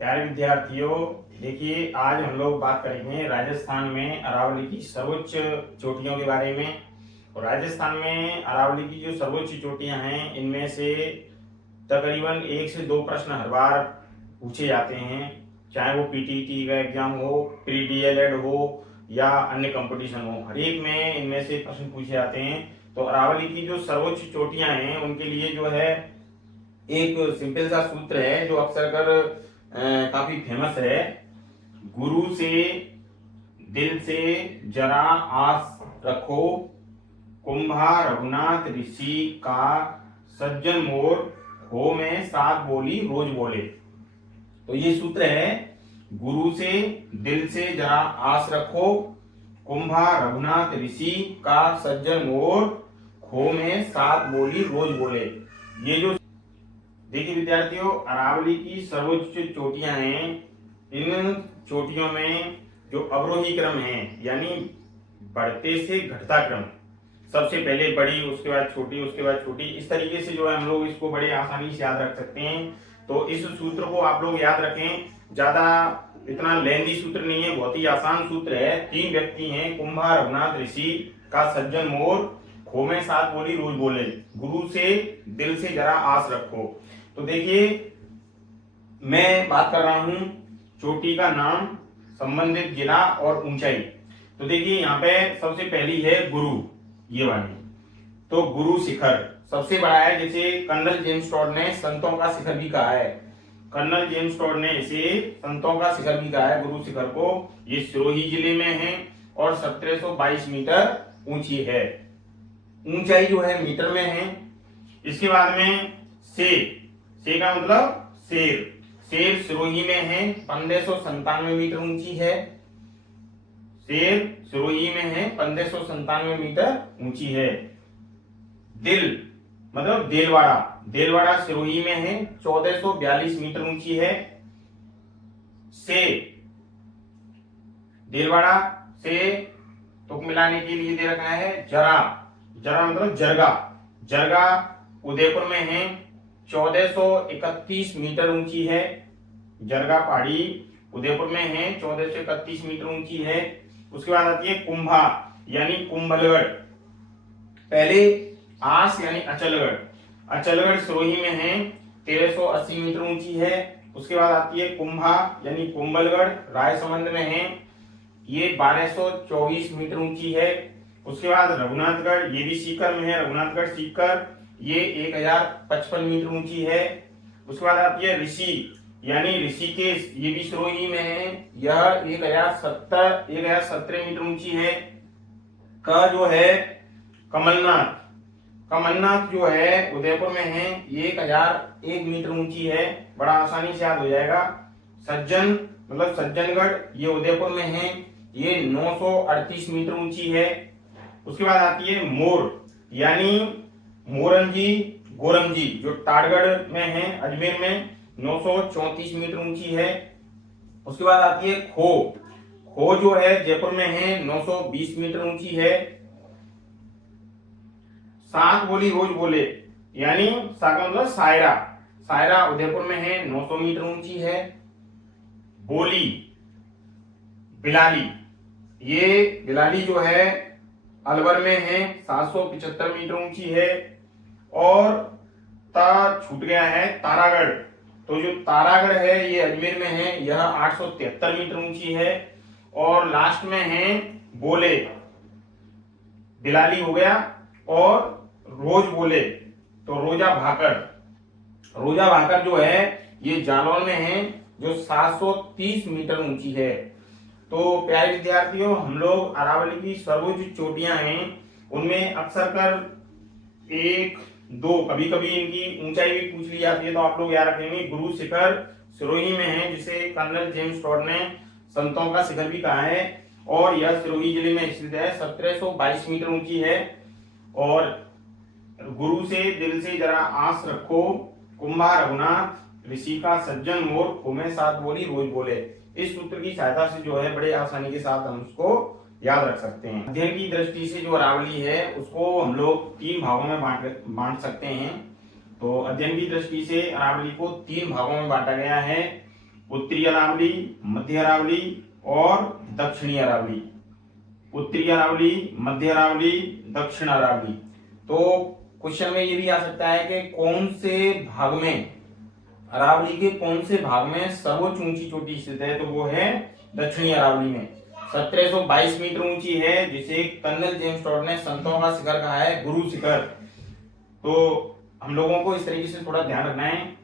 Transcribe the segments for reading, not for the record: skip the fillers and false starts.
प्यारे विद्यार्थियों, देखिए आज हम लोग बात करेंगे राजस्थान में अरावली की सर्वोच्च चोटियों के बारे में। और राजस्थान में अरावली की जो सर्वोच्च चोटियां हैं इनमें से तकरीबन 1 से 2 प्रश्न हर बार पूछे जाते हैं, चाहे वो पीटीटी का एग्जाम हो, प्री डीएलएड हो या अन्य कंपटीशन हो, हर एक में इनमें से प्रश्न पूछे जाते हैं। तो अरावली की जो सर्वोच्च चोटियां हैं उनके लिए जो है एक सिंपल सा सूत्र है जो अक्सर कर काफी फेमस है। गुरु से दिल से जरा आस रखो, कुंभा रघुनाथ ऋषि का सज्जन मोर, हो में सात बोली रोज बोले। तो ये सूत्र है, गुरु से दिल से जरा आस रखो, कुंभा रघुनाथ ऋषि का सज्जन मोर, खो में सात बोली रोज बोले। ये जो देखिए विद्यार्थियों, अरावली की सर्वोच्च चोटियां हैं, इन चोटियों में जो अवरोही क्रम है यानी बढ़ते से घटता क्रम, सबसे पहले बड़ी, उसके बाद छोटी, उसके बाद छोटी, इस तरीके से जो है हम लोग इसको बड़े आसानी से याद रख सकते हैं। तो इस सूत्र को आप लोग याद रखें, ज्यादा इतना लेंदी सूत्र नहीं है, बहुत ही आसान सूत्र है। 3 व्यक्ति हैं, कुंभा रघुनाथ ऋषि का सज्जन मोर, खो में सात बोली रोज बोले, गुरु से दिल से जरा आस रखो। तो देखिए मैं बात कर रहा हूं चोटी का नाम, संबंधित जिला और ऊंचाई। तो देखिए यहाँ पे सबसे पहली है गुरु, ये वाली। तो गुरु शिखर सबसे बड़ा है, जैसे कर्नल जेम्स टॉड ने संतों का शिखर भी कहा है। कर्नल जेम्स टॉड ने इसे संतों का शिखर भी कहा है गुरु शिखर को। ये सिरोही जिले में है और 1722 मीटर ऊंची है। ऊंचाई जो है मीटर में है। इसके बाद में से का मतलब शेर, शेर सिरोही में है, 1597 मीटर ऊंची है। शेर सिरोही में है, 1597 मीटर ऊंची है। दिल मतलब देलवाड़ा, देलवाड़ा सिरोही में है, 1442 मीटर ऊंची है। से देलवाड़ा से तुक मिलाने के लिए दे रखा है जरा, जरा मतलब जरगा, जरगा उदयपुर में है, 1431 मीटर ऊंची है। जरगा पहाड़ी उदयपुर में है, 1431 मीटर ऊंची है। उसके बाद आती है कुंभा यानी कुंभलगढ़, पहले आस यानी अचलगढ़, अचलगढ़ सिरोही में है, 1380 मीटर ऊंची है। उसके बाद आती है कुंभा यानी कुंभलगढ़, रायसमंद में है, ये 1224 मीटर ऊंची है। उसके बाद रघुनाथगढ़, ये भी सीकर में है, रघुनाथगढ़ सीकर, ये 1055 मीटर ऊंची है। उसके बाद आती है ऋषि यानी ऋषिकेश, ये भी सिरोही में है, यह 1017 मीटर ऊंची है। का जो है कमलनाथ, कमलनाथ जो है उदयपुर में है, ये 1001 मीटर ऊंची है, बड़ा आसानी से याद हो जाएगा। सज्जन मतलब सज्जनगढ़, ये उदयपुर में है, ये 938 मीटर ऊंची है। उसके बाद आती है मोर यानी मोरंजी गोरमजी, जो ताड़गढ़ में है अजमेर में, 934 मीटर ऊंची है। उसके बाद आती है खो, खो जो है जयपुर में है, 920 मीटर ऊंची है। सात बोली रोज बोले यानी सा का मतलब सायरा, सायरा उदयपुर में है, 900 मीटर ऊंची है। बोली बिलाली, ये बिलाली जो है अलवर में है, 775 मीटर ऊंची है। और ता छूट गया है तारागढ़, तो जो तारागढ़ है ये अजमेर में है, यह 873 मीटर ऊंची है। और लास्ट में है बोले, बिलाली हो गया, और रोज बोले तो रोजा भाकर, रोजा भाकर जो है ये जालौन में है, जो 730 मीटर ऊंची है। तो प्यारे विद्यार्थियों, हम लोग अरावली की सर्वोच्च चोटियां हैं उनमें अक्सर कर 1 2 कभी कभी इनकी ऊंचाई भी पूछ ली जाती है, तो आप लोग याद रखेंगे। गुरु शिखर सिरोही में है, जिसे कर्नल जेम्स टॉड ने संतों का शिखर भी कहा है, और यह सिरोही जिले में स्थित है, 1722 मीटर ऊंची है। और गुरु से दिल से जरा आस रखो, कुंभा रघुनाथ ऋषि का सज्जन मोर, खो में सात बोली रोज बोले। इस सूत्र की सहायता से जो है बड़े आसानी के साथ हम उसको याद रख सकते हैं। अध्ययन की दृष्टि से जो अरावली है उसको हम लोग 3 भागों में बांट सकते हैं। तो अध्ययन की दृष्टि से अरावली को 3 भागों में बांटा गया है। उत्तरी अरावली, मध्य अरावली और दक्षिणी अरावली। उत्तरी अरावली, मध्य अरावली, दक्षिण अरावली। तो क्वेश्चन में ये भी आ सकता है कि कौन से भाग में, अरावली के कौन से भाग में सर्वोच्च ऊंची चोटी स्थित है, तो वो है दक्षिणी अरावली में। 1722 मीटर ऊंची है, जिसे कर्नल जेम्स टॉड ने संतों का शिखर कहा है, गुरु शिखर। तो हम लोगों को इस तरीके से थोड़ा ध्यान रखना है।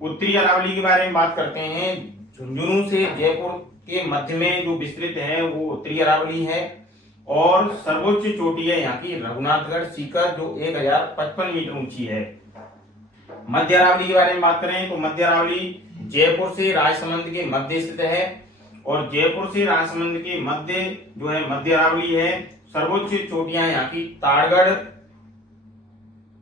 उत्तरी अरावली के बारे में बात करते हैं। झुंझुनू से जयपुर के मध्य में जो विस्तृत है वो उत्तरी अरावली है, और सर्वोच्च चोटी है यहाँ की रघुनाथगढ़ सीकर, जो 1055 मीटर ऊंची है। मध्य अरावली के बारे में बात करें तो मध्य अरावली जयपुर से राजसमंद के मध्य स्थित है, और जयपुर से राजसमंद के मध्य जो है मध्य अरावली है। सर्वोच्च चोटियां यहाँ की ताड़गढ़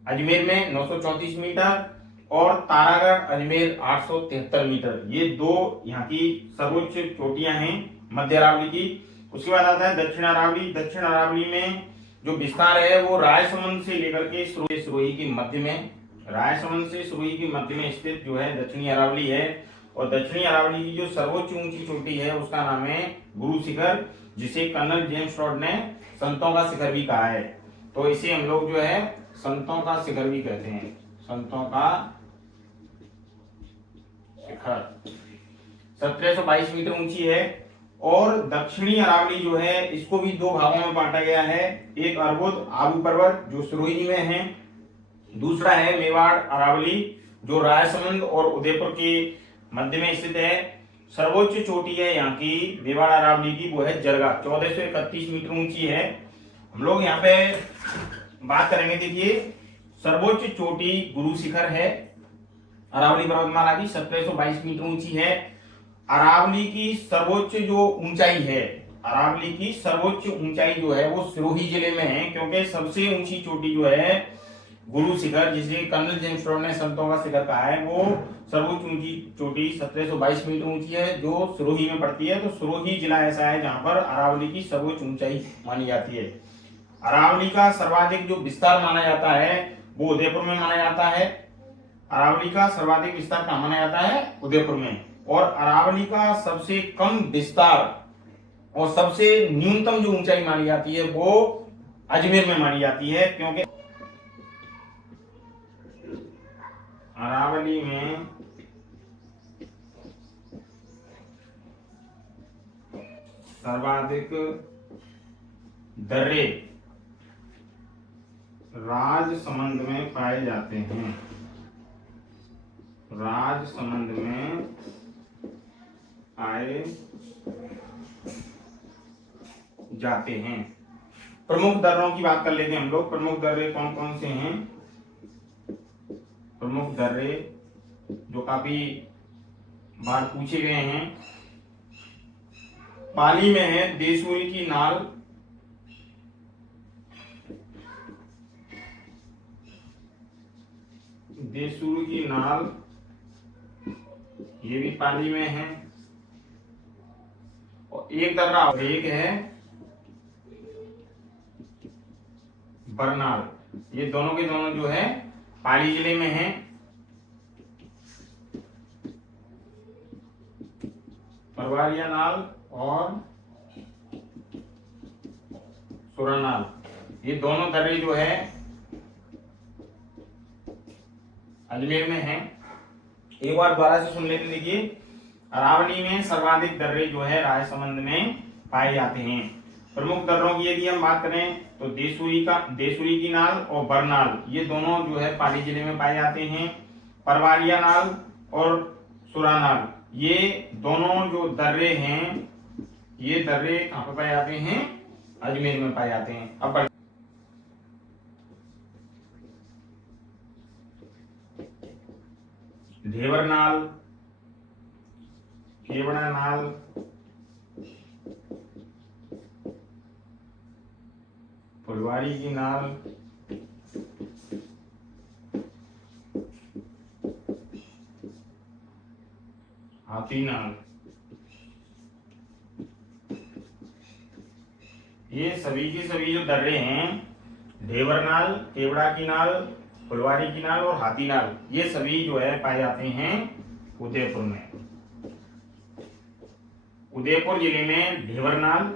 अजमेर में 934 मीटर और तारागढ़ अजमेर 873 मीटर। ये दो यहाँ की सर्वोच्च चोटियां हैं मध्य अरावली की। उसके बाद आता है दक्षिण अरावली। दक्षिण अरावली में जो विस्तार है वो राजसमंद से लेकर के सिरोही के मध्य में, राजसमंद से सिरोही के मध्य में स्थित जो है दक्षिणी अरावली है। और दक्षिणी अरावली की जो सर्वोच्च ऊंची चोटी है उसका नाम है गुरु शिखर, जिसे कर्नल जेम्स टॉड ने संतों का शिखर भी कहा है। तो इसे हम लोग जो है संतों का शिखर भी कहते हैं, संतों का शिखर। 1722 मीटर ऊंची है। और दक्षिणी अरावली जो है इसको भी दो भागों में बांटा गया है। एक अर्बुद आबू पर्वत जो सिरोही में है, दूसरा है मेवाड़ अरावली जो राजसमंद और उदयपुर के मध्य में स्थित है। सर्वोच्च चोटी है यहाँ की मेवाड़ अरावली की, वो है जरगा, 1431 मीटर ऊंची है। हम लोग यहाँ पे बात करेंगे, देखिए सर्वोच्च चोटी गुरु शिखर है अरावली पर्वतमाला की, 1722 मीटर ऊंची है। अरावली की सर्वोच्च जो ऊंचाई है, अरावली की सर्वोच्च ऊंचाई जो है वो सिरोही जिले में है, क्योंकि सबसे ऊंची चोटी जो है गुरु शिखर, जिसे कर्नल जेम्स टॉड ने संतों का शिखर कहा है, वो सर्वोच्च ऊंची चोटी 1722 मीटर ऊंची है जो सिरोही में पड़ती है। तो सिरोही जिला ऐसा है जहां पर अरावली की सर्वोच्च ऊंचाई मानी जाती है। अरावली का सर्वाधिक जो विस्तार माना जाता है वो उदयपुर में माना जाता है। अरावली का सर्वाधिक विस्तार कहाँ माना जाता है? उदयपुर में। और अरावली का सबसे कम विस्तार और सबसे न्यूनतम जो ऊंचाई मानी जाती है वो अजमेर में मानी जाती है, क्योंकि अरावली में सर्वाधिक दर्रे राजसमंद में पाए जाते हैं, राजसमंद में पाए जाते हैं। प्रमुख दर्रों की बात कर लेते हैं हम लोग। प्रमुख दर्रे कौन कौन से हैं? प्रमुख दर्रे जो काफी बार पूछे गए हैं, पाली में है देसूरी की नाल, देसूरी की नाल, ये भी पाली में है। और एक दर्रा और एक है बरनाल, ये दोनों के दोनों जो है पाली जिले में है। परवारिया नाल और सुरनाल, ये दोनों दर्रे जो है अजमेर में है। एक बार दोबारा से सुन लेते, देखिए अरावली में सर्वाधिक दर्रे जो है राजसमंद में पाए जाते हैं। प्रमुख दर्रों की यदि हम बात करें तो देसूरी की नाल और बरनाल, ये दोनों जो है पाली जिले में पाए जाते हैं। परवारिया नाल और सुरानाल, ये दोनों जो दर्रे हैं, ये दर्रे कहाँ पे पाए जाते हैं? अजमेर में पाए जाते हैं। अब ढेबर नाल, केवड़ा नाल, फुलवारी की नाल, हाथी नाल, ये सभी के सभी जो दर्रे हैं, ढेबर नाल, केवड़ा की नाल, फुलवारी की नाल और हाथी नाल, ये सभी जो है पाए जाते हैं उदयपुर में। उदयपुर जिले में ढेवरनाल,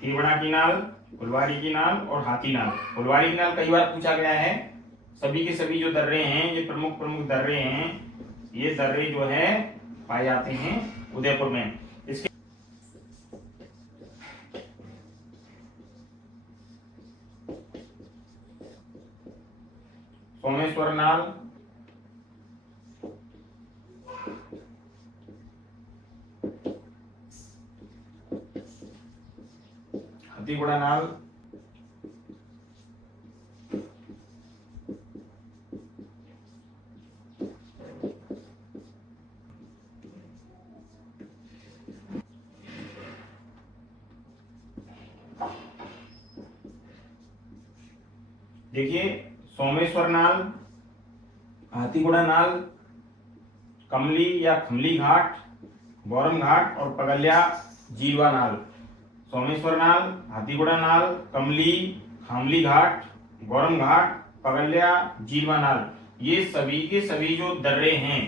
तिवड़ा की नाल, फुलवारी की नाल और हाथी नाल। फुलवारी की नाल कई बार पूछा गया है। सभी के सभी जो दर्रे हैं, ये प्रमुख प्रमुख दर्रे हैं, ये दर्रे जो है पाए जाते हैं उदयपुर में। इसके सोमेश्वर नाल, हाथीगुड़ा नाल, देखिए सोमेश्वर नाल, हाथीगुड़ा नाल, कमली या खमली घाट, गौरम घाट और पगल्या जीलवा नाल। सोमेश्वर नाल, हाथीगुड़ा नाल, कमली, खामली घाट, गौरम घाट, पगल्या जीलवा नाल, ये सभी के सभी जो दर्रे हैं,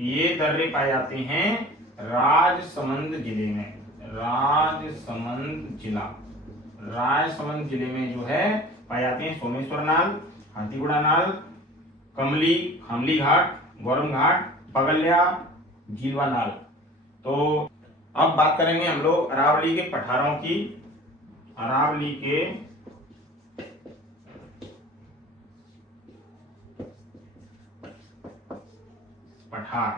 ये दर्रे पाए जाते हैं राजसमंद जिले में। राजसमंद जिले में जो है पाए जाते हैं सोमेश्वर नाल, हाथीगुड़ा नाल, कमली, खामली घाट, गौरम घाट, पगल्या जीलवा नाल। तो अब बात करेंगे हम लोग अरावली के पठारों की। अरावली के पठार,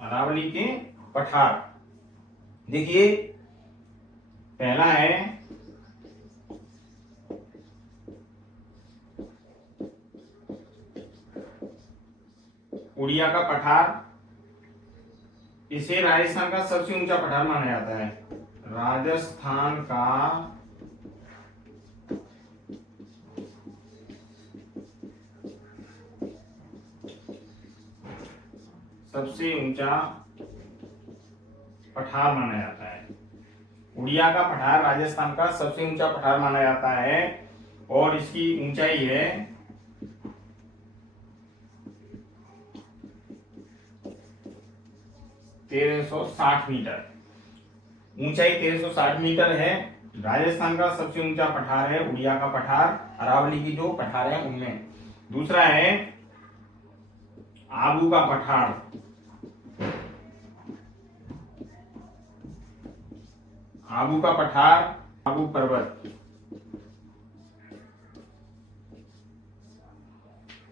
अरावली के पठार। देखिए पहला है उड़िया का पठार। इसे राजस्थान का सबसे ऊंचा पठार माना जाता है। राजस्थान का सबसे ऊंचा पठार माना जाता है। उड़िया का पठार राजस्थान का सबसे ऊंचा पठार माना जाता है और इसकी ऊंचाई है 1360 मीटर। ऊंचाई 1360 मीटर है। राजस्थान का सबसे ऊंचा पठार है उड़िया का पठार, अरावली की जो पठार है उनमें। दूसरा है आबू का पठार। आबू का पठार, आबू पर्वत।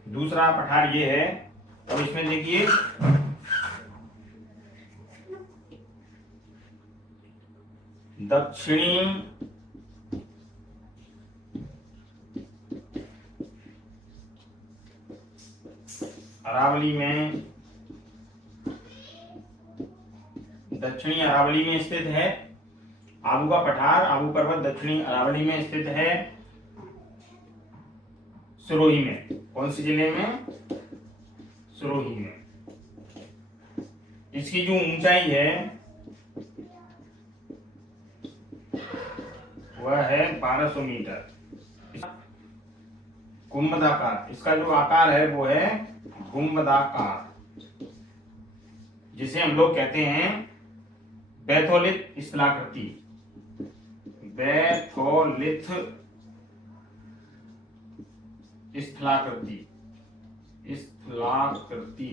दूसरा पठार ये है। और इसमें देखिए दक्षिणी अरावली में, दक्षिणी अरावली में स्थित है आबू का पठार। आबू पर्वत दक्षिणी अरावली में स्थित है, सिरोही में। कौन से जिले में? सिरोही में। इसकी जो ऊंचाई है वह है 1200 मीटर। गुंबदाकार, इसका जो आकार है वो है गुंबदाकार, जिसे हम लोग कहते हैं बैथोलिथ स्थलाकृति। बैथोलिथ स्थलाकृति, स्थलाकृति।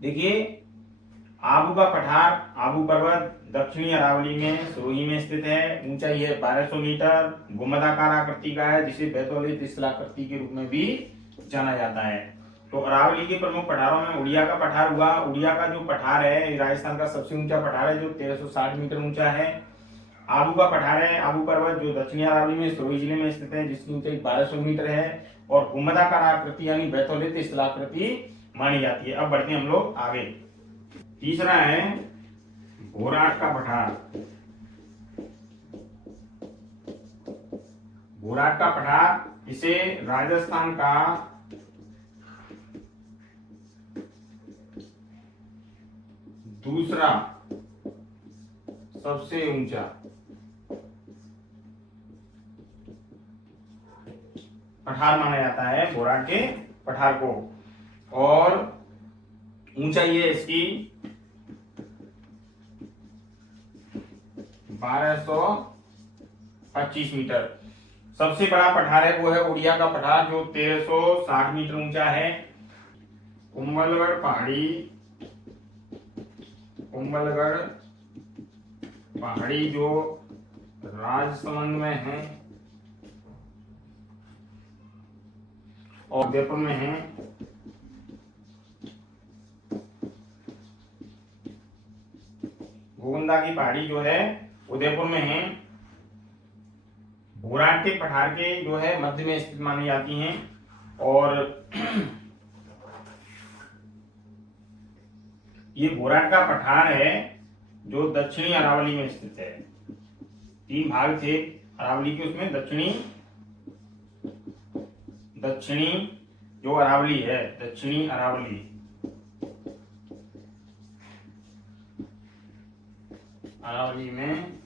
देखिए आबू का पठार, आबू पर्वत दक्षिणी अरावली में, सिरोही में स्थित है। ऊंचाई है 1200 मीटर। गुंबदाकार आकृति का है, जिसे बैथोलिथ स्थलाकृति के रूप में भी जाना जाता है। तो अरावली के प्रमुख पठारों में उड़िया का पठार हुआ। उड़िया का जो पठार है राजस्थान का सबसे ऊंचा पठार है, जो 1360 मीटर ऊंचा है। आबू का पठार है, आबू पर्वत, जो दक्षिणी अरावली में, सिरोही जिले में स्थित है, जिसकी ऊंचाई 1200 मीटर है और गुंबदाकार आकृति यानी बैथोलिथ स्थलाकृति मानी जाती है। अब बढ़ते हैं हम लोग आगे। तीसरा है भोराट का पठार। भोराट का पठार, इसे राजस्थान का दूसरा सबसे ऊंचा पठार माना जाता है, भोराट के पठार को। और ऊंचाई है इसकी 1225 मीटर। सबसे बड़ा पठार है वो है उड़िया का पठार जो 1360 मीटर ऊंचा है। कुंभलगढ़ पहाड़ी जो राजसमंद में है और उदयपुर में है। गोविंदा की पहाड़ी जो है उदयपुर में है। भोराट के पठार के जो है मध्य में स्थित मानी जाती हैं और ये भोराट का पठार है जो दक्षिणी अरावली में स्थित है। 3 भाग थे अरावली के, उसमें दक्षिणी जो अरावली है, दक्षिणी अरावली में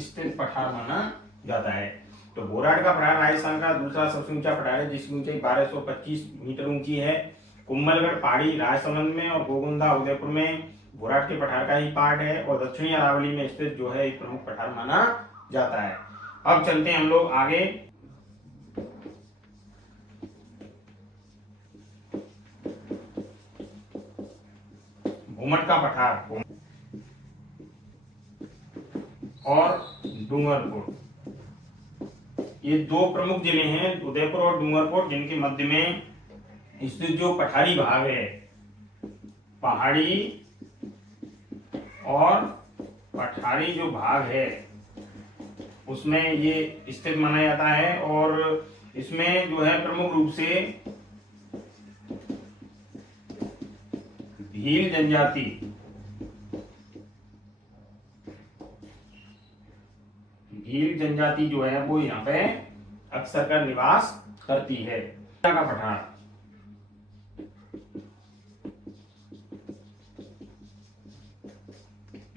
स्थित पठार माना जाता है। तो भोराट का पठार राजस्थान का दूसरा सबसे ऊंचा पठार है जिसकी ऊंचाई 1225 मीटर ऊंची है। कुंभलगढ़ पहाड़ी राजसमंद में और गोगुंदा उदयपुर में भोराट के पठार का ही पार्ट है और दक्षिणी अरावली में स्थित जो है एक प्रमुख पठार माना जाता है। अब चलते हैं हम लोग आगे। भूमठ का पठार और डूंगरपुर, ये 2 प्रमुख जिले हैं, उदयपुर और डूंगरपुर, जिनके मध्य में स्थित जो पठारी भाग है, पहाड़ी और पठारी जो भाग है उसमें ये स्थित माना जाता है। और इसमें जो है प्रमुख रूप से भील जनजाति जो है वो यहाँ पे अक्सर कर निवास करती है। का पठार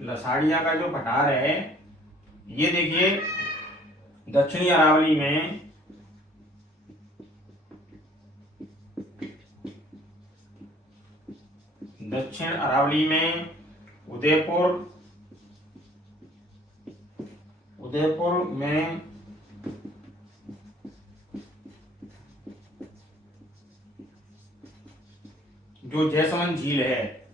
लसाड़िया का जो पठार है ये देखिए दक्षिणी अरावली में दक्षिण अरावली में उदयपुर में जो जयसमंद झील है,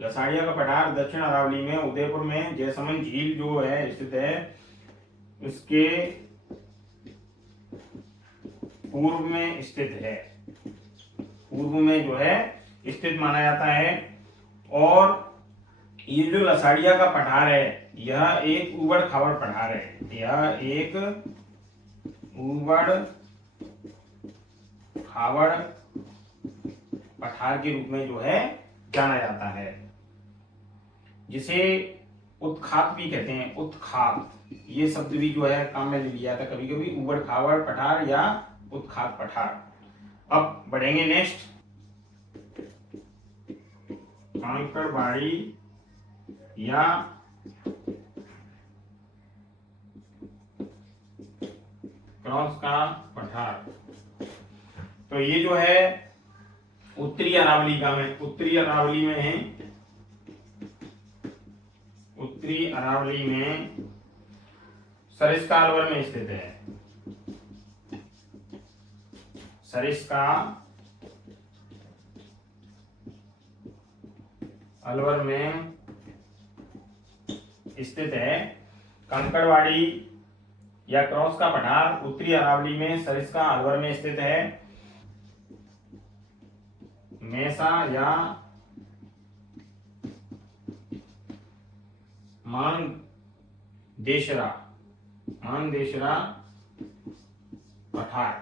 लसाड़िया का पठार दक्षिण अरावली में उदयपुर में जयसमंद झील जो है स्थित है, उसके पूर्व में स्थित है, पूर्व में जो है स्थित माना जाता है। और ये जो लसाड़िया का पठार है यह एक ऊबड़ खाबड़ पठार है, यह एक ऊबड़ खाबड़ पठार के रूप में जो है जाना जाता है, जिसे उत्खात भी कहते हैं। उत्खात ये शब्द भी जो है काम में ले लिया था कभी कभी, ऊबड़ खाबड़ पठार या उत्खात पठार। अब बढ़ेंगे नेक्स्ट, कांकड़बाड़ी या क्रॉस का पठार। तो ये जो है उत्तरी अरावली में है। उत्तरी अरावली में सरिस्का अलवर में स्थित है। सरिस्का अलवर में स्थित है। कंकड़वाड़ी या क्रॉस का पठार उत्तरी अरावली में सरिस्का अलवर में स्थित है। मेसा या मानदेशरा पठार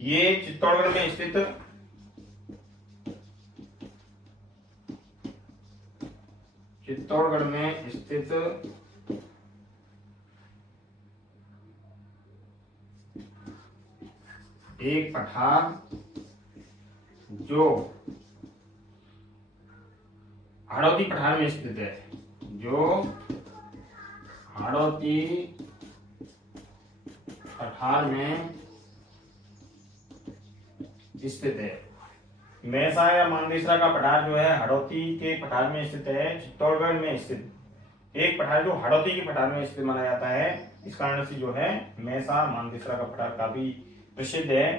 ये चित्तौड़गढ़ में स्थित एक पठार जो हाड़ौती पठार में स्थित है, जो हाड़ौती पठार में स्थित है। मैसा या मानदेसरा का पठार जो है हड़ौती के पठार में स्थित है, चित्तौड़गढ़ में स्थित एक पठार जो हड़ौती के पठार में स्थित माना जाता है। इस कारण से जो है मैसा मानदेसरा का पठार काफी प्रसिद्ध है।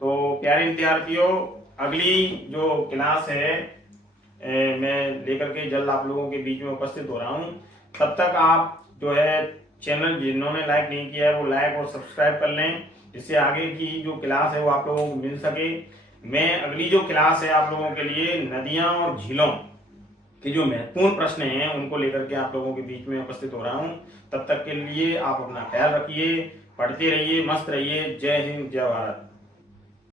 तो प्यारे विद्यार्थियों, अगली जो क्लास है मैं लेकर के जल्द आप लोगों के बीच में उपस्थित हो रहा हूँ। तब तक आप जो है चैनल जिन्होंने लाइक नहीं किया है वो लाइक और सब्सक्राइब कर लें, जिससे आगे की जो क्लास है वो आप लोगों को मिल सके। मैं अगली जो क्लास है आप लोगों के लिए नदियां और झीलों के जो महत्वपूर्ण प्रश्न हैं उनको लेकर के आप लोगों के बीच में उपस्थित हो रहा हूं। तब तक के लिए आप अपना ख्याल रखिए, पढ़ते रहिए, मस्त रहिए। जय हिंद, जय भारत।